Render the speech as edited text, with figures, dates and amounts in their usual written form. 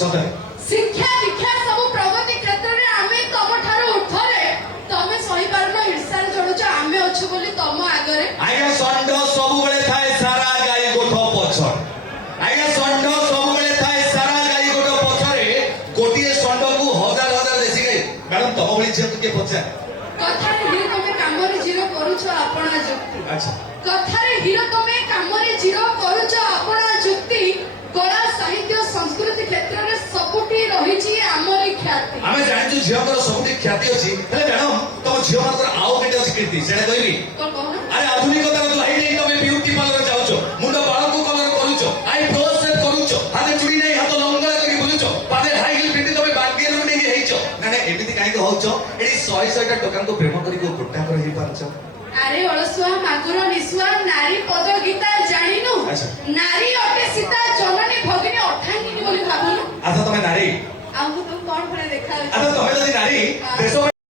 सतरे शिक्षा दीक्षा सब प्रगति क्षेत्र में आमे तम ठारो उठरे तमे सही पारनो ईर्ष्या जोडुछ आमे अछु बोली तम आगरे आज्ञा षंड सब बेले थाए सारा गाई गोठ पछर आज्ञा षंड सब बेले थाए सारा गाई गोठ पछरे गोटिए षंड को हजार हजार देसी गाई मैडम तम भली झियो के पछर कथारे हिरो तमे कामरे जीरो करूछ आपणा जुक्ति अच्छा कथारे हिरो तमे कामरे जीरो करूछ आपणा जुक्ति कला साहित्य संस्कृति क्षेत्र में सबुठी रहिछि हमरी ख्याति आमे जानि झियो कर सबुठी ख्याति अछि हेले मैडम तम झियो मात्र आउ केटे अछि कीर्ति सेटा कहबी तो कहू अरे आधुनिकता को लाई नहीं तमे ब्यूटी पार्लर जाउछो मुंड बाल को कलर करूछो आई ब्रोस से करूछो हाथे चुड़ी नहीं हाथ लंगड़ा करी बुलुछो पादे हाई हिल पिटी तमे बागेर नु नहीं हेइछो ना ना एमिति काहे होउछो एडी 100 टा टोकन को प्रेम करी को गोटा कर ही पारछो अरे अलसुआ मागुर निसुआ नारी पद गीता जानिनु नारी अटे सीता जननी भगिनी अठांगिनी बोली भाबुनु अच्छा तमे नारी आउ तो कोन फरे देखा अच्छा तमे जदी नारी देश